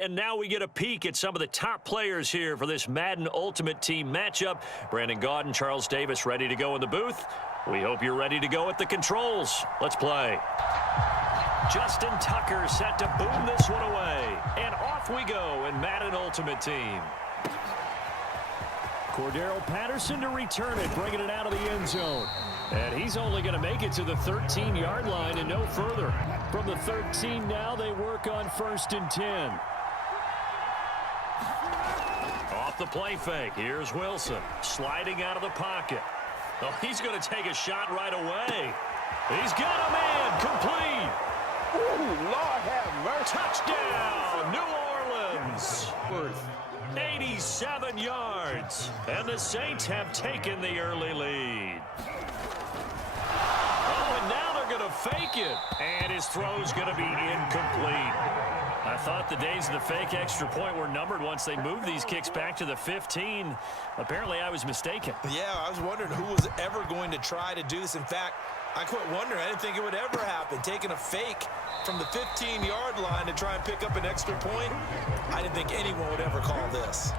And now we get a peek at some of the top players here for this Madden Ultimate Team matchup. Brandon Gaudin, Charles Davis ready to go in the booth. We hope you're ready to go at the controls. Let's play. Justin Tucker set to boom this one away. And off we go in Madden Ultimate Team. Cordero Patterson to return it, bringing it out of the end zone. And he's only going to make it to the 13-yard line and no further. From the 13 now, they work on 1st and 10. Off the play fake. Here's Wilson sliding out of the pocket. Oh, he's going to take a shot right away. He's got a man complete. Ooh, Lord have mercy. Touchdown, New Orleans. 87 yards. And the Saints have taken the early lead. Oh, and now they're going to fake it. And his throw's going to be incomplete. I thought the days of the fake extra point were numbered once they moved these kicks back to the 15. Apparently, I was mistaken. Yeah, I was wondering who was ever going to try to do this. In fact, I quit wondering. I didn't think it would ever happen. Taking a fake from the 15-yard line to try and pick up an extra point, I didn't think anyone would ever call this.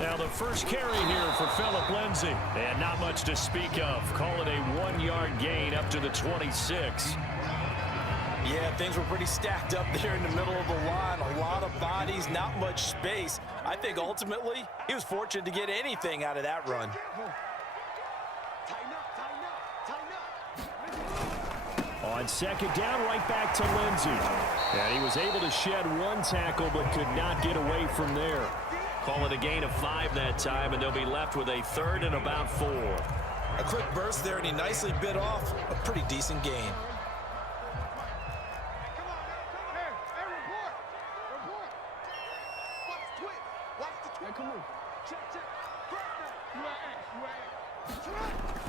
Now the first carry here for Phillip Lindsay. And not much to speak of. Call it a 1-yard gain up to the 26. Yeah, things were pretty stacked up there in the middle of the line. A lot of bodies, not much space. I think ultimately he was fortunate to get anything out of that run. On 2nd down, right back to Lindsay. And he was able to shed one tackle but could not get away from there. Call it a gain of 5 that time, and they'll be left with a 3rd and about 4. A quick burst there, and he nicely bit off a pretty decent gain.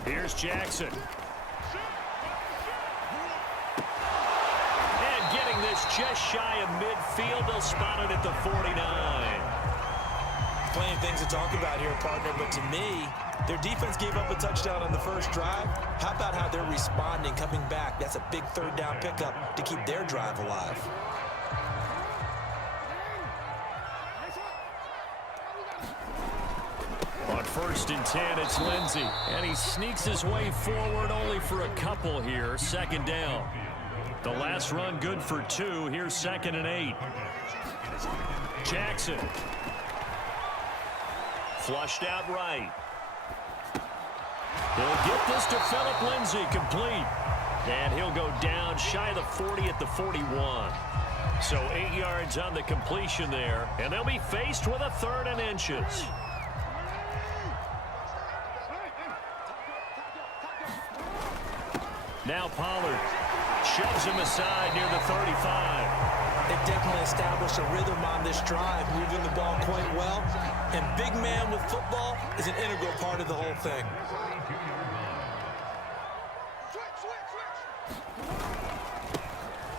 Here's Jackson. And getting this just shy of midfield, they'll spot it at the 49. Plenty of things to talk about here, partner, but to me, their defense gave up a touchdown on the first drive. How about how they're responding, coming back? That's a big 3rd down pickup to keep their drive alive. On 1st and 10, it's Lindsay. And he sneaks his way forward only for a couple here. 2nd down. The last run good for 2. Here's 2nd and 8. Jackson. Flushed out right. He'll get this to Phillip Lindsay, complete. And he'll go down shy of the 40 at the 41. So 8 yards on the completion there. And they'll be faced with a 3rd and inches. Now Pollard shoves him aside near the 35. They definitely established a rhythm on this drive, moving the ball quite well. And big man with football is an integral part of the whole thing.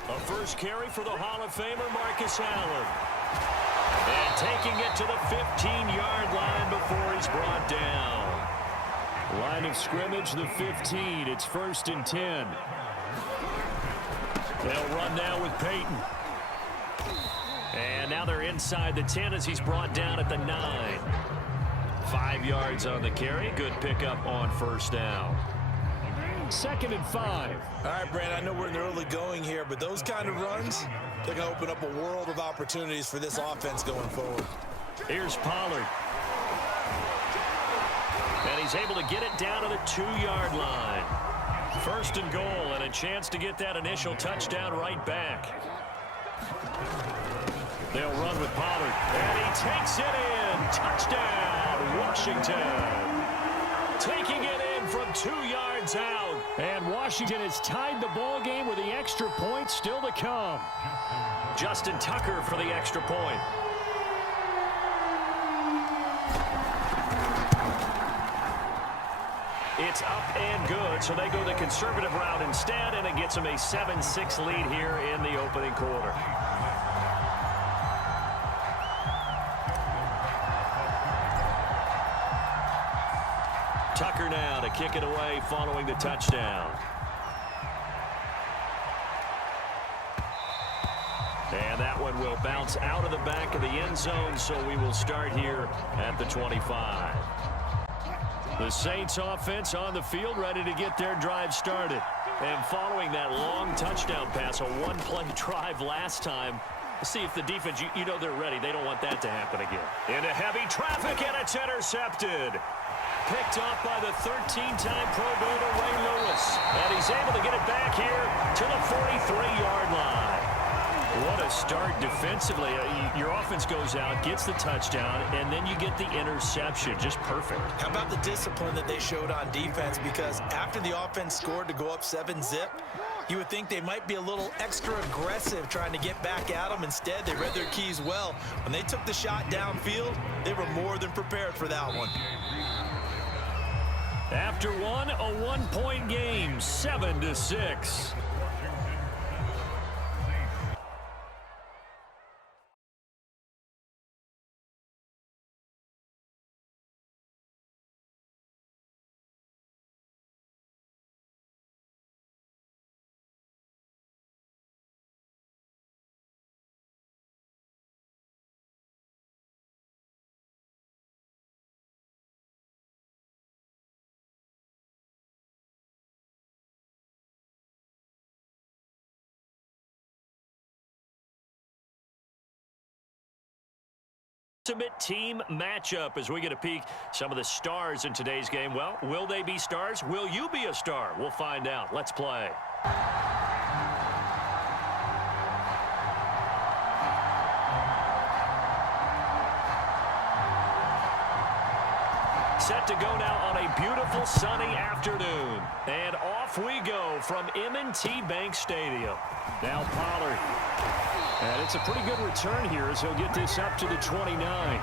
A first carry for the Hall of Famer, Marcus Allen. And taking it to the 15-yard line before he's brought down. Line of scrimmage, the 15. It's 1st and 10. They'll run now with Peyton. And now they're inside the 10 as he's brought down at the 9. 5 yards on the carry. Good pickup on 1st down. 2nd and 5. All right, Brand, I know we're in the early going here, but those kind of runs, they're going to open up a world of opportunities for this offense going forward. Here's Pollard. And he's able to get it down to the 2-yard line. 1st and goal, and a chance to get that initial touchdown right back. They'll run with Pollard. And he takes it in. Touchdown, Washington. Taking it in from 2 yards out. And Washington has tied the ball game with the extra point still to come. Justin Tucker for the extra point. It's up and good, so they go the conservative route instead, and it gets them a 7-6 lead here in the opening quarter. Tucker now to kick it away following the touchdown. And that one will bounce out of the back of the end zone, so we will start here at the 25. The Saints offense on the field, ready to get their drive started. And following that long touchdown pass, a one-play drive last time, see if the defense, you know they're ready. They don't want that to happen again. Into heavy traffic, and it's intercepted. Picked off by the 13-time Pro Bowler Ray Lewis. And he's able to get it back here to the 43-yard line. What a start defensively. Your offense goes out, gets the touchdown, and then you get the interception. Just perfect. How about the discipline that they showed on defense? Because after the offense scored to go up 7-zip, you would think they might be a little extra aggressive trying to get back at them. Instead, they read their keys well. When they took the shot downfield, they were more than prepared for that one. After one, a one-point game, 7-6. Ultimate team matchup as we get a peek some of the stars in today's game. Well, will they be stars? Will you be a star? We'll find out. Let's play. Set to go now on a beautiful sunny afternoon. And off we go from M&T Bank Stadium. Now Pollard. And it's a pretty good return here as he'll get this up to the 29.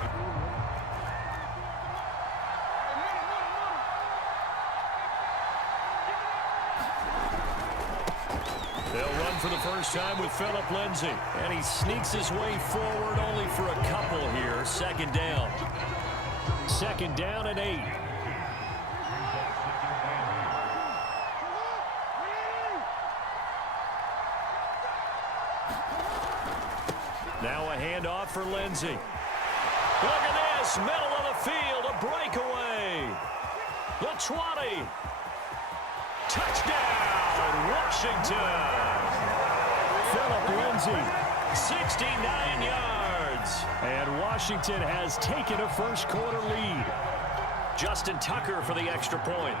They'll run for the first time with Phillip Lindsay. And he sneaks his way forward only for a couple here. Second down. Second down and 8. Now a handoff for Lindsay. Look at this, middle of the field, a breakaway. The 20. Touchdown, Washington. Phillip Lindsay, 69 yards. And Washington has taken a first quarter lead. Justin Tucker for the extra point.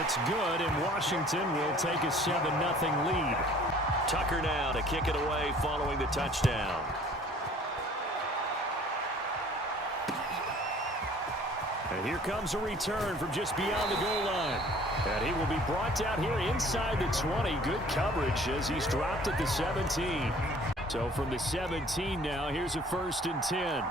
It's good, and Washington will take a 7-0 lead. Tucker now to kick it away following the touchdown. And here comes a return from just beyond the goal line. And he will be brought down here inside the 20. Good coverage as he's dropped at the 17. So from the 17 now, here's a 1st and 10.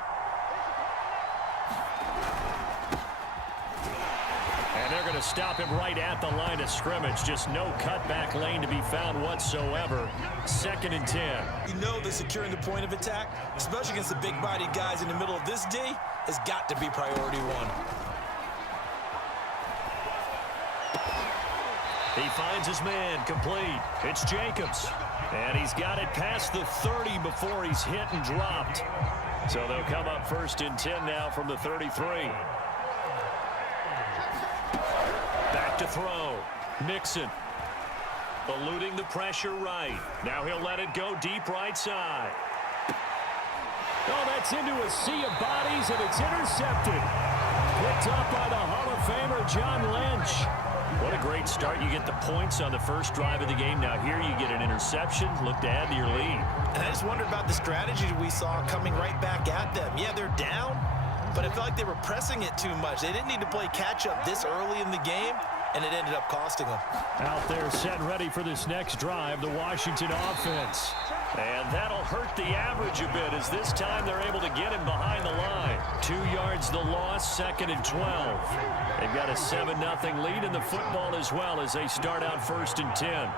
They're going to stop him right at the line of scrimmage. Just no cutback lane to be found whatsoever. 2nd and 10. You know that securing the point of attack, especially against the big-bodied guys in the middle of this D, has got to be priority one. He finds his man complete. It's Jacobs. And he's got it past the 30 before he's hit and dropped. So they'll come up 1st and 10 now from the 33. Back to throw. Mixon. Eluding the pressure right. Now he'll let it go deep right side. Oh, that's into a sea of bodies, and it's intercepted. Picked up by the Hall of Famer, John Lynch. What a great start. You get the points on the first drive of the game. Now here you get an interception. Look to add to your lead. And I just wondered about the strategy we saw coming right back at them. Yeah, they're down, but it felt like they were pressing it too much. They didn't need to play catch-up this early in the game, and it ended up costing them. Out there set ready for this next drive, the Washington offense. And that'll hurt the average a bit as this time they're able to get him behind the line. 2 yards the loss, 2nd and 12. They've got a 7-0 lead in the football as well as they start out 1st and 10.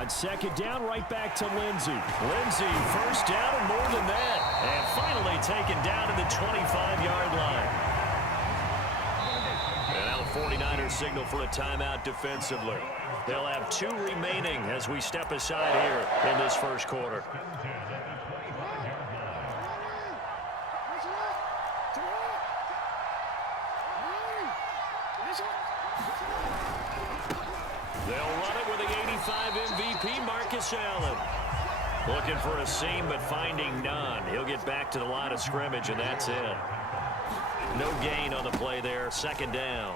On second down, right back to Lindsey. Lindsey, first down and more than that. And finally taken down to the 25-yard line. And now the 49ers signal for a timeout defensively. They'll have 2 remaining as we step aside here in this first quarter. They'll run it with the 85 MVP, Marcus Allen. Looking for a seam, but finding none. He'll get back to the line of scrimmage, and that's it. No gain on the play there. Second down.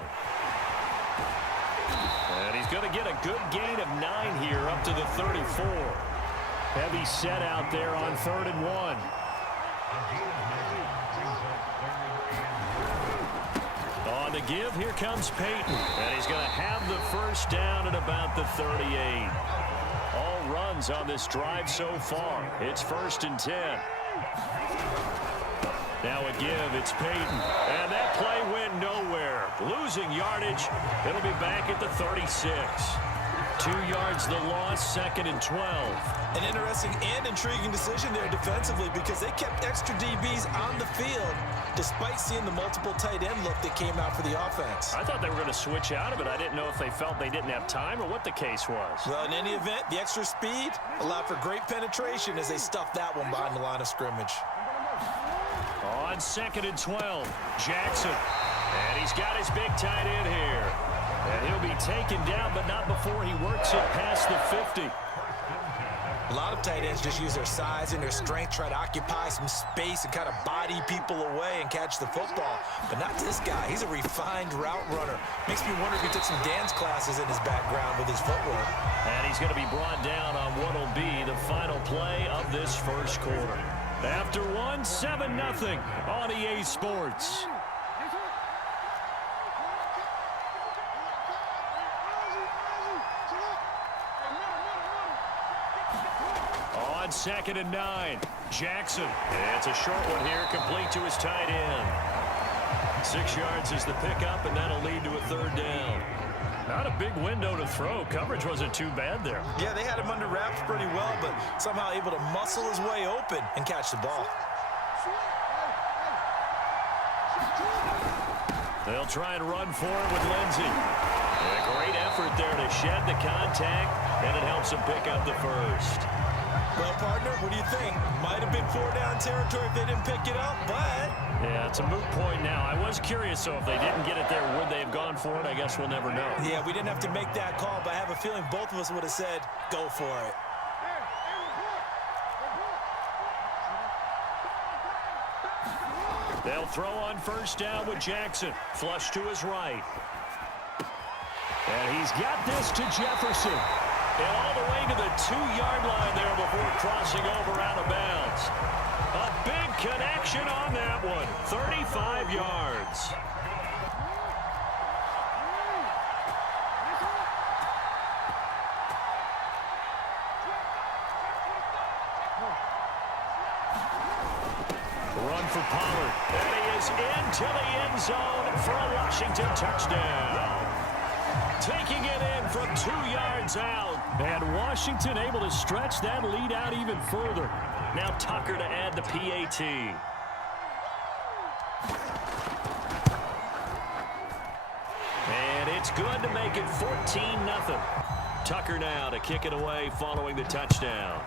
And he's going to get a good gain of 9 here up to the 34. Heavy set out there on 3rd and 1. On the give, here comes Peyton. And he's going to have the first down at about the 38. All runs on this drive so far. It's 1st and 10. Now a give, it's Peyton. And that play went nowhere. Losing yardage. It'll be back at the 36. 2 yards the loss, 2nd and 12. An interesting and intriguing decision there defensively because they kept extra DBs on the field despite seeing the multiple tight end look that came out for the offense. I thought they were going to switch out of it. I didn't know if they felt they didn't have time or what the case was. Well, in any event, the extra speed allowed for great penetration as they stuffed that one behind the line of scrimmage. On 2nd and 12, Jackson. And he's got his big tight end here. And he'll be taken down, but not before he works it past the 50. A lot of tight ends just use their size and their strength, try to occupy some space and kind of body people away and catch the football. But not this guy. He's a refined route runner. Makes me wonder if he took some dance classes in his background with his footwork. And he's going to be brought down on what will be the final play of this first quarter. After 1, 7-0 on EA Sports. On 2nd and 9, Jackson. And it's a short one here, complete to his tight end. 6 yards is the pickup, and that'll lead to a 3rd down. Not a big window to throw. Coverage wasn't too bad there. Yeah, they had him under wraps pretty well, but somehow able to muscle his way open and catch the ball. They'll try and run for it with Lindsey. A great effort there to shed the contact, and it helps him pick up the first. Well, partner, what do you think? Might have been 4-down territory if they didn't pick it up, but... Yeah, it's a moot point now. I was curious, so if they didn't get it there, would they have gone for it? I guess we'll never know. Yeah, we didn't have to make that call, but I have a feeling both of us would have said, go for it. They'll throw on 1st down with Jackson. Flush to his right. And he's got this to Jefferson. And all the way to the 2-yard line there before crossing over out of bounds. A big connection on that one. 35 yards. Run for Pollard. And he is into the end zone for a Washington touchdown. Taking it in from 2 yards out. And Washington able to stretch that lead out even further. Now Tucker to add the PAT. And it's good to make it 14-0. Tucker now to kick it away following the touchdown.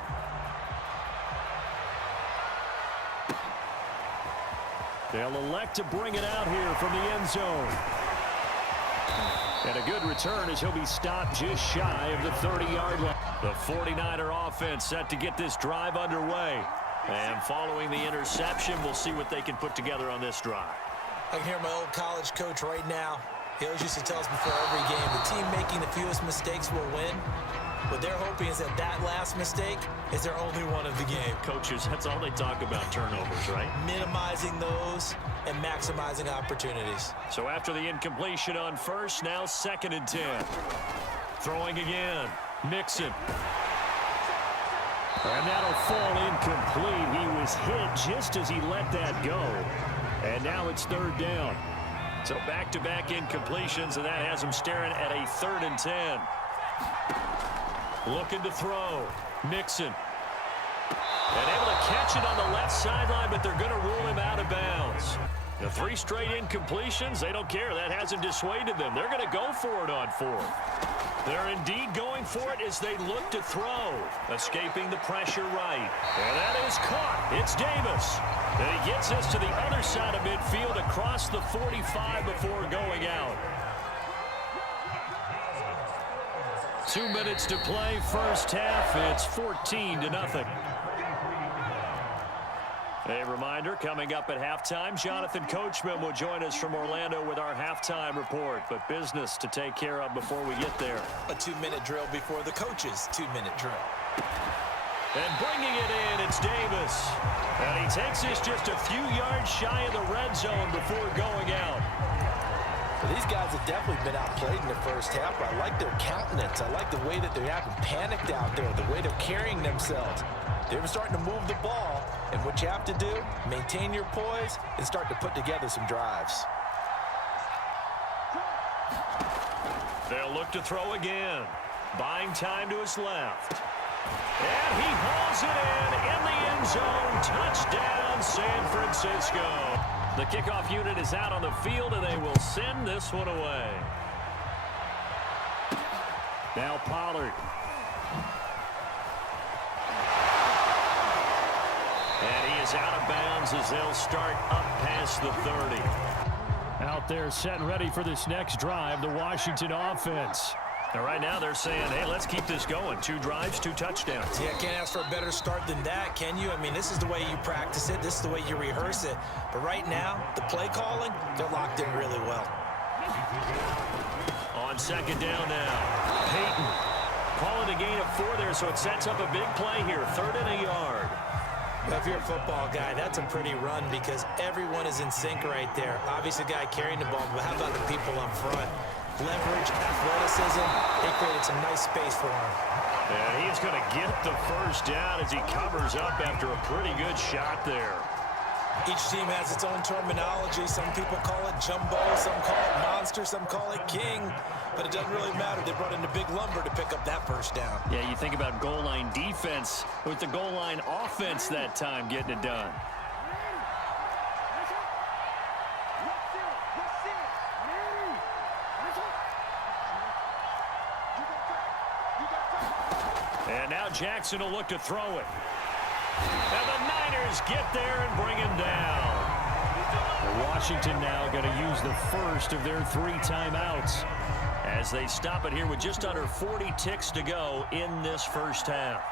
They'll elect to bring it out here from the end zone. And a good return as he'll be stopped just shy of the 30-yard line. The 49er offense set to get this drive underway. And following the interception, we'll see what they can put together on this drive. I can hear my old college coach right now. He always used to tell us before every game, the team making the fewest mistakes will win. What they're hoping is that that last mistake is their only one of the game. Coaches, that's all they talk about, turnovers, right? Minimizing those and maximizing opportunities. So after the incompletion on 1st, now 2nd and 10. Throwing again. Mixon. And that'll fall incomplete. He was hit just as he let that go. And now it's 3rd down. So back-to-back incompletions, and that has him staring at a 3rd and 10. Looking to throw. Mixon. And able to catch it on the left sideline, but they're going to rule him out of bounds. The 3 straight incompletions, they don't care. That hasn't dissuaded them. They're going to go for it on 4th. They're indeed going for it as they look to throw. Escaping the pressure right. And that is caught. It's Davis. And he gets us to the other side of midfield across the 45 before going out. 2 minutes to play, first half. It's 14-0. A reminder, coming up at halftime, Jonathan Coachman will join us from Orlando with our halftime report. But business to take care of before we get there. A 2-minute drill before the coach's 2-minute drill. And bringing it in, it's Davis. And he takes this just a few yards shy of the red zone before going out. Well, these guys have definitely been outplayed in the first half. I like their countenance. I like the way that they're acting panicked out there, the way they're carrying themselves. They're starting to move the ball, and what you have to do, maintain your poise and start to put together some drives. They'll look to throw again. Buying time to his left. And he hauls it in the end zone. Touchdown, San Francisco. The kickoff unit is out on the field, and they will send this one away. Now Pollard. And he is out of bounds as they'll start up past the 30. Out there set and ready for this next drive, the Washington offense. And right now they're saying, hey, let's keep this going. 2 drives, 2 touchdowns. Yeah, can't ask for a better start than that, can you? I mean, this is the way you practice it. This is the way you rehearse it. But right now, the play calling, they're locked in really well. On second down now, Peyton. Calling a gain of 4 there, so it sets up a big play here. 3rd and a yard. If you're a football guy, that's a pretty run because everyone is in sync right there. Obviously, the guy carrying the ball, but how about the people up front? Leverage, athleticism, they created some nice space for him. And he's going to get the first down as he covers up after a pretty good shot there. Each team has its own terminology. Some people call it jumbo, some call it monster, some call it king. But it doesn't really matter. They brought in the big lumber to pick up that first down. Yeah, you think about goal line defense with the goal line offense that time getting it done. And now Jackson will look to throw it. And the Niners get there and bring him down. Washington now going to use the first of their 3 timeouts as they stop it here with just under 40 ticks to go in this first half.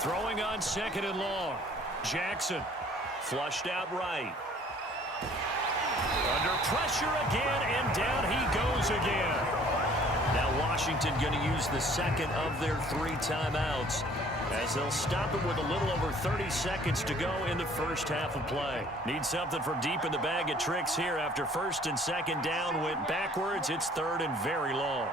Throwing on 2nd and long. Jackson flushed out right. Under pressure again, and down he goes again. Now Washington going to use the second of their 3 timeouts as they'll stop it with a little over 30 seconds to go in the first half of play. Need something from deep in the bag of tricks here after 1st and 2nd down went backwards. It's 3rd and very long.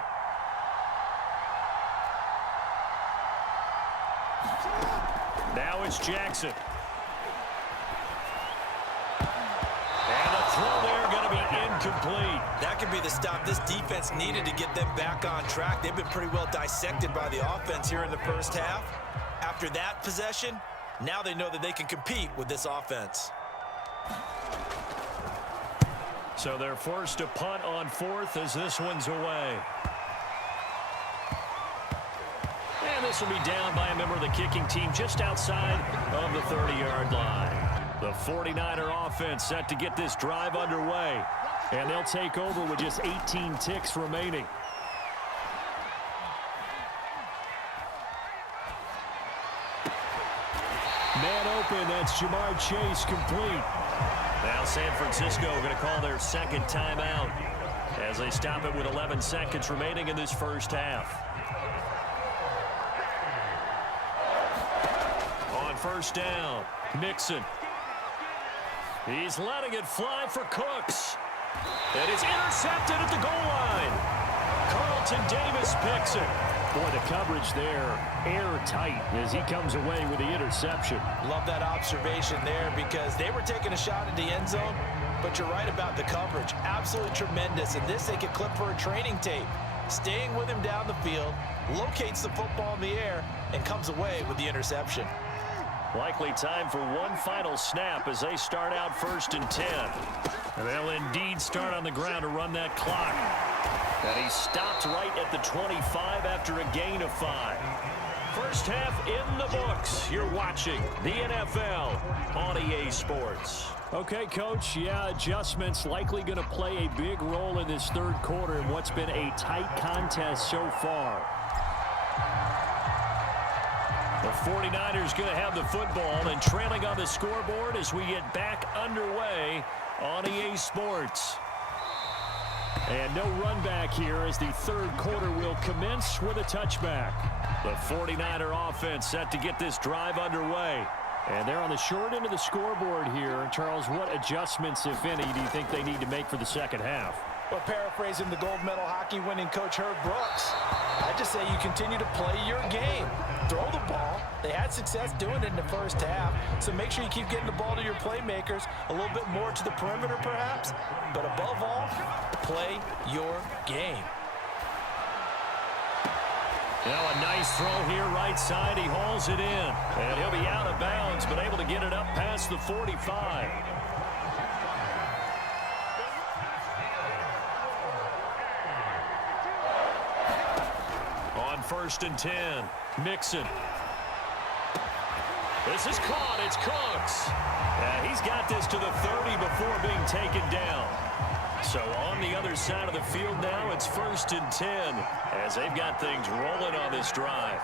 Now it's Jackson. And the throw there going to be incomplete. That could be the stop this defense needed to get them back on track. They've been pretty well dissected by the offense here in the first half. After that possession, now they know that they can compete with this offense. So they're forced to punt on 4th as this one's away. And this will be down by a member of the kicking team just outside of the 30-yard line. The 49er offense set to get this drive underway. And they'll take over with just 18 ticks remaining. Man open, that's Jamar Chase complete. Now San Francisco going to call their 2nd timeout as they stop it with 11 seconds remaining in this first half. On 1st down, Mixon. He's letting it fly for Cooks. And it's intercepted at the goal line. Carlton Davis picks it. Boy, the coverage there, airtight as he comes away with the interception. Love that observation there because they were taking a shot at the end zone, but you're right about the coverage. Absolutely tremendous. And this they could clip for a training tape. Staying with him down the field, locates the football in the air, and comes away with the interception. Likely time for one final snap as they start out 1st and 10. And they'll indeed start on the ground to run that clock. And he stopped right at the 25 after a gain of 5. First half in the books. You're watching the NFL on EA Sports. Okay, Coach, yeah, adjustments likely going to play a big role in this third quarter in what's been a tight contest so far. The 49ers going to have the football and trailing on the scoreboard as we get back underway on EA Sports. And no run back here as the third quarter will commence with a touchback. The 49er offense set to get this drive underway. And they're on the short end of the scoreboard here. Charles, what adjustments, if any, do you think they need to make for the second half? Well, paraphrasing the gold medal hockey winning coach Herb Brooks, I just say you continue to play your game. Throw the ball. They had success doing it in the first half, so make sure you keep getting the ball to your playmakers, a little bit more to the perimeter perhaps, but above all, play your game. Now a nice throw here right side. He hauls it in, and he'll be out of bounds, but able to get it up past the 45. On 1st and 10, Mixon. This is caught. It's Cooks. He's got this to the 30 before being taken down. So on the other side of the field now, it's 1st and 10 as they've got things rolling on this drive.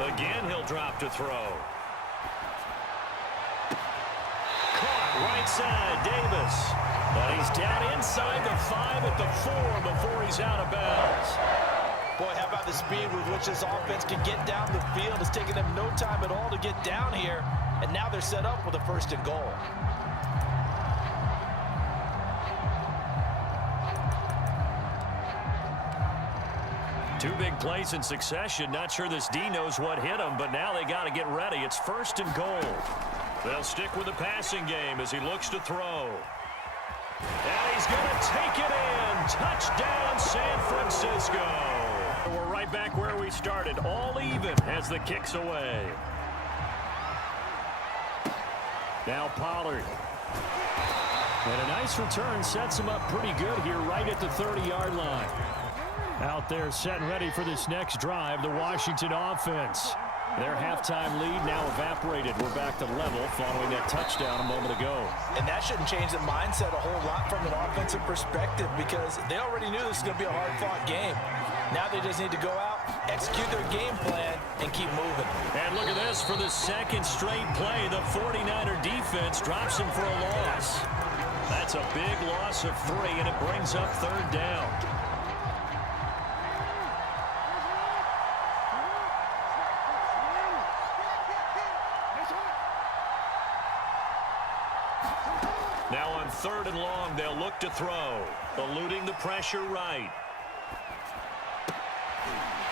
Again, he'll drop to throw. Caught right side, Davis. But he's down inside the 5 at the 4 before he's out of bounds. Boy, how about the speed with which this offense can get down the field? It's taken them no time at all to get down here, and now they're set up with a 1st and goal. Two big plays in succession. Not sure this D knows what hit him, but now they got to get ready. It's 1st and goal. They'll stick with the passing game as he looks to throw. And he's going to take it in. Touchdown, San Francisco. We're right back where we started. All even as the kick's away. Now Pollard. And a nice return sets him up pretty good here right at the 30-yard line. Out there set and ready for this next drive, the Washington offense. Their halftime lead now evaporated. We're back to level following that touchdown a moment ago. And that shouldn't change the mindset a whole lot from an offensive perspective because they already knew this was going to be a hard-fought game. Now they just need to go out, execute their game plan, and keep moving. And look at this. For the second straight play, the 49er defense drops him for a loss. That's a big loss of 3, and it brings up 3rd down. Now on 3rd and long, they'll look to throw. Eluding the pressure right.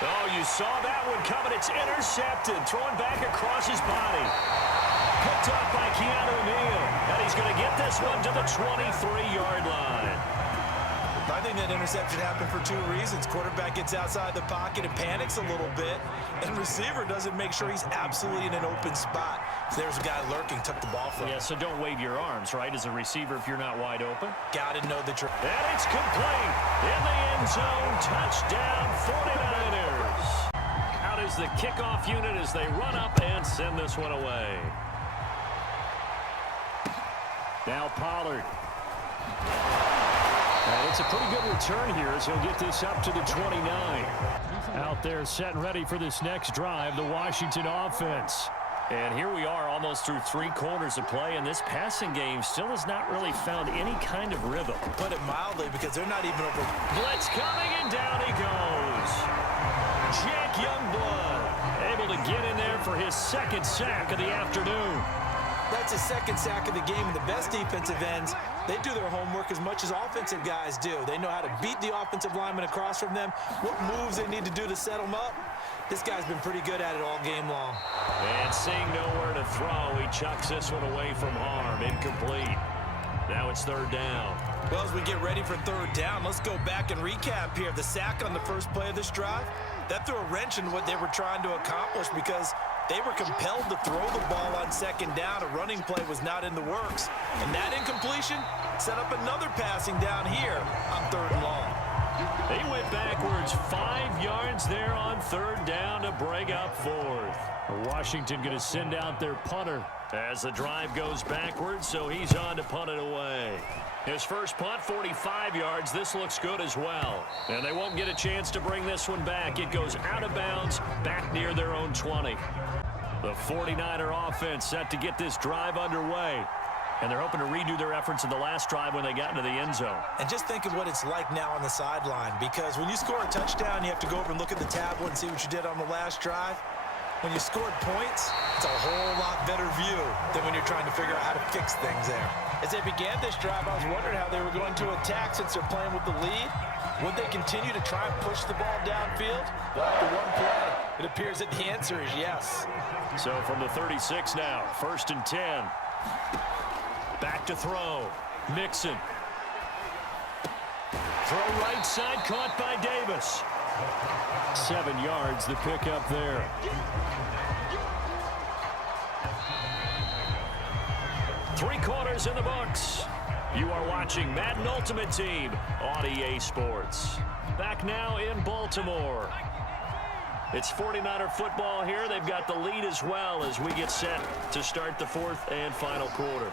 Oh, you saw that one coming. It's intercepted. Throwing back across his body. Picked up by Keanu Neal. And he's going to get this one to the 23-yard line. I think that interception happened for 2 reasons. Quarterback gets outside the pocket and panics a little bit, and receiver doesn't make sure he's absolutely in an open spot. So there's a guy lurking, took the ball from him. Yeah, so don't wave your arms, right, as a receiver if you're not wide open. Got to know the trick. And it's complete. In the end zone, touchdown 49ers. Out is the kickoff unit as they run up and send this one away. Now Pollard. And it's a pretty good return here as he'll get this up to the 29. Out there set and ready for this next drive, the Washington offense. And here we are almost through 3 quarters of play, and this passing game still has not really found any kind of rhythm. Put it mildly because they're not even over. Blitz coming, and down he goes. Jack Youngblood able to get in there for his 2nd sack of the afternoon. That's his second sack of the game, and the best defensive ends, they do their homework as much as offensive guys do. They know how to beat the offensive lineman across from them, what moves they need to do to set them up. This guy's been pretty good at it all game long. And seeing nowhere to throw, he chucks this one away from harm. Incomplete. Now it's third down. Well, as we get ready for third down, let's go back and recap here. The sack on the first play of this drive, that threw a wrench in what they were trying to accomplish because they were compelled to throw the ball on second down. A running play was not in the works. And that incompletion set up another passing down here on third and long. They went backwards 5 yards there on third down to bring up fourth. Washington going to send out their punter as the drive goes backwards, so he's on to punt it away. His first punt, 45 yards. This looks good as well. And they won't get a chance to bring this one back. It goes out of bounds, back near their own 20. The 49er offense set to get this drive underway. And they're hoping to redo their efforts in the last drive when they got into the end zone. And just think of what it's like now on the sideline, because when you score a touchdown, you have to go over and look at the tablet and see what you did on the last drive. When you scored points, it's a whole lot better view than when you're trying to figure out how to fix things there. As they began this drive, I was wondering how they were going to attack since they're playing with the lead. Would they continue to try and push the ball downfield? Well, after one play, it appears that the answer is yes. So from the 36 now, 1st and 10. Back to throw. Mixon. Throw right side, caught by Davis. 7 yards, the pickup there. Three quarters in the books. You are watching Madden Ultimate Team on EA Sports. Back now in Baltimore. It's 49er football here. They've got the lead as well as we get set to start the fourth and final quarter.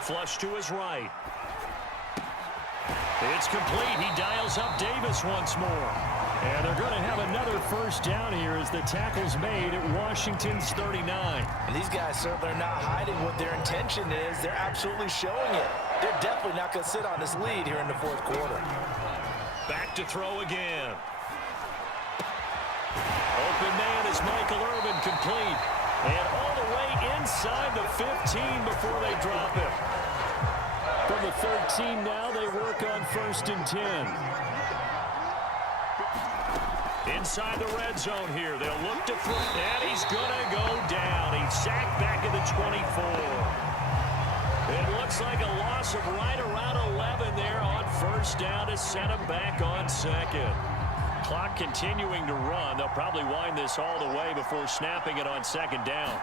Flush to his right. It's complete. He dials up Davis once more. And they're going to have another first down here as the tackle's made at Washington's 39. And these guys certainly are not hiding what their intention is. They're absolutely showing it. They're definitely not going to sit on this lead here in the fourth quarter. Back to throw again. Open man is Michael Irvin, complete. And all the way inside the 15 before they drop it. From the 13 now, they work on 1st and 10. Inside the red zone here. They'll look to throw. And he's going to go down. He's sacked back at the 24. It looks like a loss of right around 11 there on first down to set him back on second. Clock continuing to run. They'll probably wind this all the way before snapping it on second down.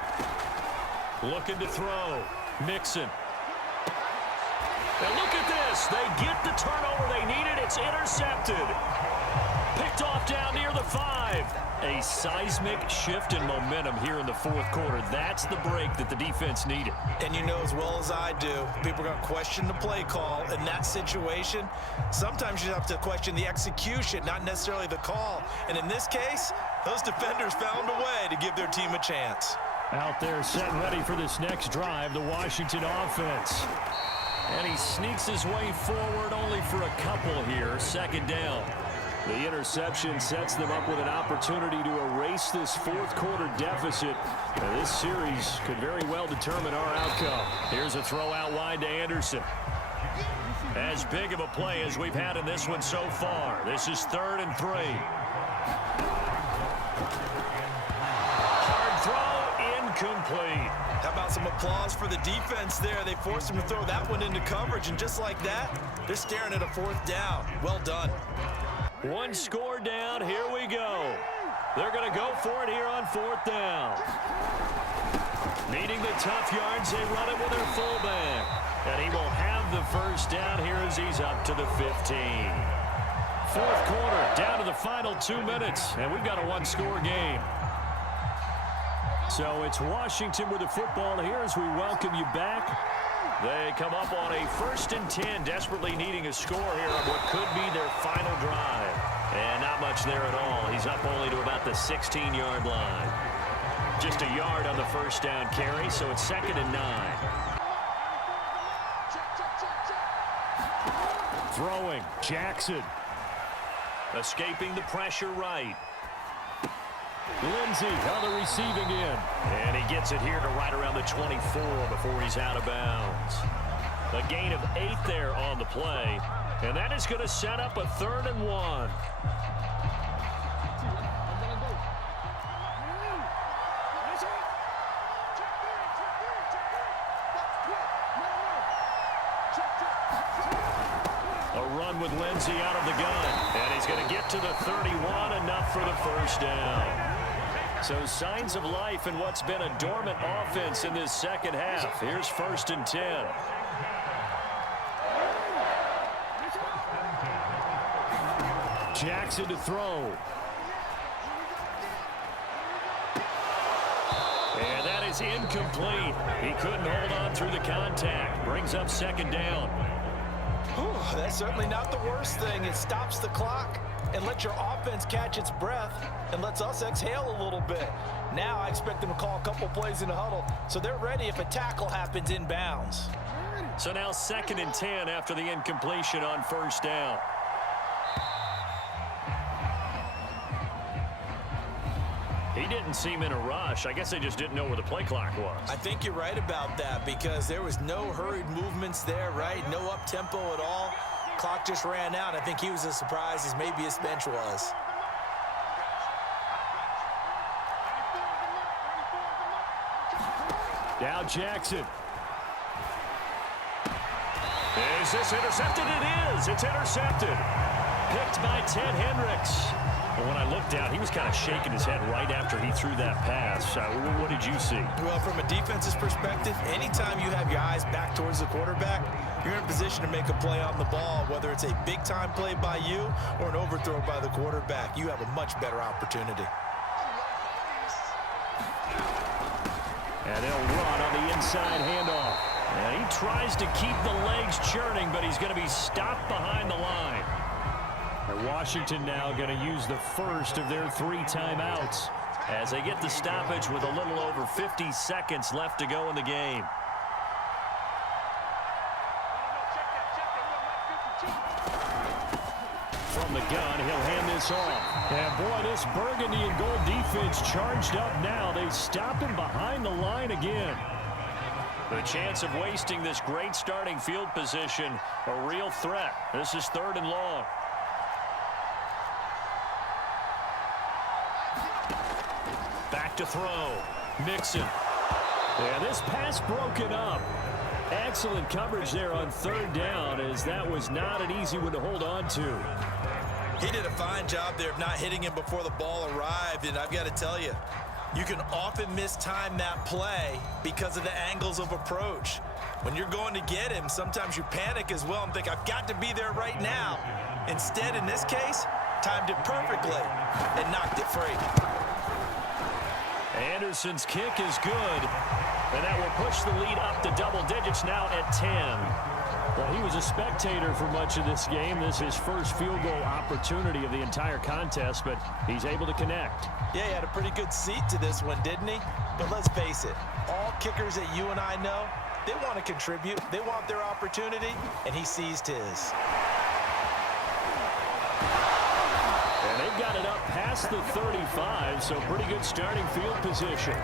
Looking to throw. Mixon. And look at this. They get the turnover they needed. It's intercepted. Picked off down near the 5. A seismic shift in momentum here in the fourth quarter. That's the break that the defense needed. And you know as well as I do, people are going to question the play call in that situation. Sometimes you have to question the execution, not necessarily the call. And in this case, those defenders found a way to give their team a chance. Out there set and ready for this next drive, the Washington offense. And he sneaks his way forward only for a couple here. Second down. The interception sets them up with an opportunity to erase this fourth quarter deficit. And this series could very well determine our outcome. Here's a throw out wide to Anderson. As big of a play as we've had in this one so far. This is 3rd and 3. Hard throw, incomplete. How about some applause for the defense there? They forced him to throw that one into coverage, and just like that, they're staring at a fourth down. Well done. One score down. Here we go. They're going to go for it here on 4th down. Needing the tough yards, they run it with their fullback. And he will have the first down here as he's up to the 15. Fourth quarter, down to the final 2 minutes, and we've got a one-score game. So it's Washington with the football here as we welcome you back. They come up on a 1st and 10, desperately needing a score here on what could be their final drive. And not much there at all. He's up only to about the 16-yard line. Just a yard on the first down carry, so it's 2nd and 9. Throwing, Jackson. Escaping the pressure right. Lindsey on the receiving end. And he gets it here to right around the 24 before he's out of bounds. A gain of 8 there on the play. And that is going to set up a 3rd and 1. A run with Lindsey out of the gun. And he's going to get to the 31, enough for the first down. So signs of life in what's been a dormant offense in this second half. Here's 1st and 10. Jackson to throw. And that is incomplete. He couldn't hold on through the contact. Brings up 2nd down. Whew, that's certainly not the worst thing. It stops the clock and lets your offense catch its breath and lets us exhale a little bit. Now I expect them to call a couple plays in the huddle so they're ready if a tackle happens in bounds. So now 2nd and 10 after the incompletion on 1st down. He didn't seem in a rush. I guess they just didn't know where the play clock was. I think you're right about that because there was no hurried movements there, right? No up-tempo at all. Clock just ran out. I think he was as surprised as maybe his bench was. Now Jackson. Is this intercepted? It is. It's intercepted. Picked by Ted Hendricks. And when I looked out, he was kind of shaking his head right after he threw that pass. What did you see? Well, from a defense's perspective, anytime you have your eyes back towards the quarterback, you're in a position to make a play on the ball, whether it's a big-time play by you or an overthrow by the quarterback. You have a much better opportunity. And they'll run on the inside handoff. And he tries to keep the legs churning, but he's going to be stopped behind the line. And Washington now going to use the first of their 3 timeouts as they get the stoppage with a little over 50 seconds left to go in the game. From the gun, he'll hand this off. And boy, this burgundy and gold defense charged up now. They stop him behind the line again. The chance of wasting this great starting field position, a real threat. This is 3rd and long. Back to throw. Mixon. And this pass broken up. Excellent coverage there on 3rd down, as that was not an easy one to hold on to. He did a fine job there of not hitting him before the ball arrived, and I've got to tell you, you can often mistime that play because of the angles of approach. When you're going to get him, sometimes you panic as well and think, I've got to be there right now. Instead, in this case, timed it perfectly and knocked it free. Anderson's kick is good, and that will push the lead up to double digits now at 10. Well, he was a spectator for much of this game. This is his first field goal opportunity of the entire contest, but he's able to connect. Yeah, he had a pretty good seat to this one, didn't he? But let's face it, all kickers that you and I know, they want to contribute. They want their opportunity, and he seized his. And they've got it up past the 35, so pretty good starting field position.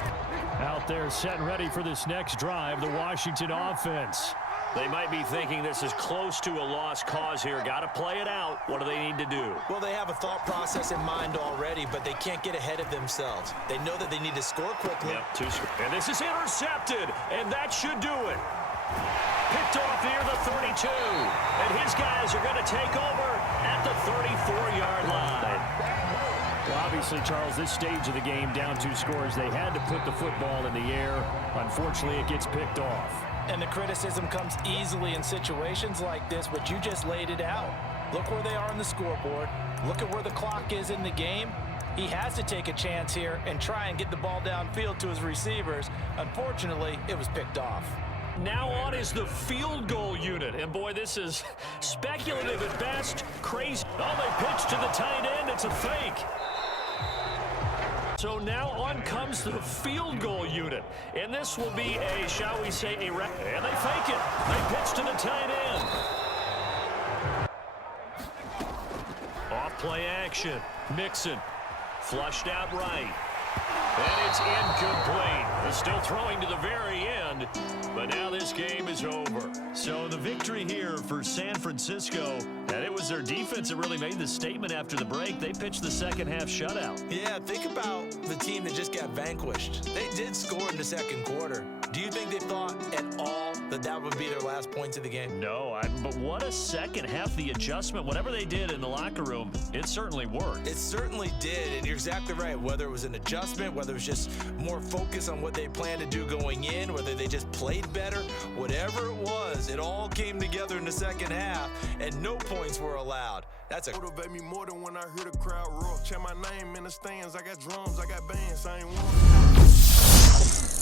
Out there set and ready for this next drive, the Washington offense. They might be thinking this is close to a lost cause here. Got to play it out. What do they need to do? Well, they have a thought process in mind already, but they can't get ahead of themselves. They know that they need to score quickly. Yep, and this is intercepted, and that should do it. Picked off near the 32, and his guys are going to take over at the 34-yard line. Well, obviously, Charles, this stage of the game, down 2 scores, they had to put the football in the air. Unfortunately, it gets picked off. And the criticism comes easily in situations like this, but you just laid it out. Look where they are on the scoreboard. Look at where the clock is in the game. He has to take a chance here and try and get the ball downfield to his receivers. Unfortunately, it was picked off. Now on is the field goal unit. And, boy, this is speculative at best. Crazy. Oh, they pitch to the tight end. It's a fake. So now on comes the field goal unit. And this will be a, shall we say, and they fake it. They pitch to the tight end. Off play action. Mixon. Flushed out right. And it's incomplete. They're still throwing to the very end, but now this game is over. So the victory here for San Francisco, and it was their defense that really made the statement after the break. They pitched the second half shutout. Yeah, think about the team that just got vanquished. They did score in the second quarter. Do you think they thought at all that that would be their last points of the game? No, but what a second half. The adjustment, whatever they did in the locker room, it certainly worked. It certainly did, and you're exactly right. Whether it was an adjustment, whether it was just more focus on what they planned to do going in, whether they just played better, whatever it was, it all came together in the second half, and no points were allowed. That's a motivate me more than when I hear the crowd roar. Check my name in the stands. I got drums, I got bands, I ain't one.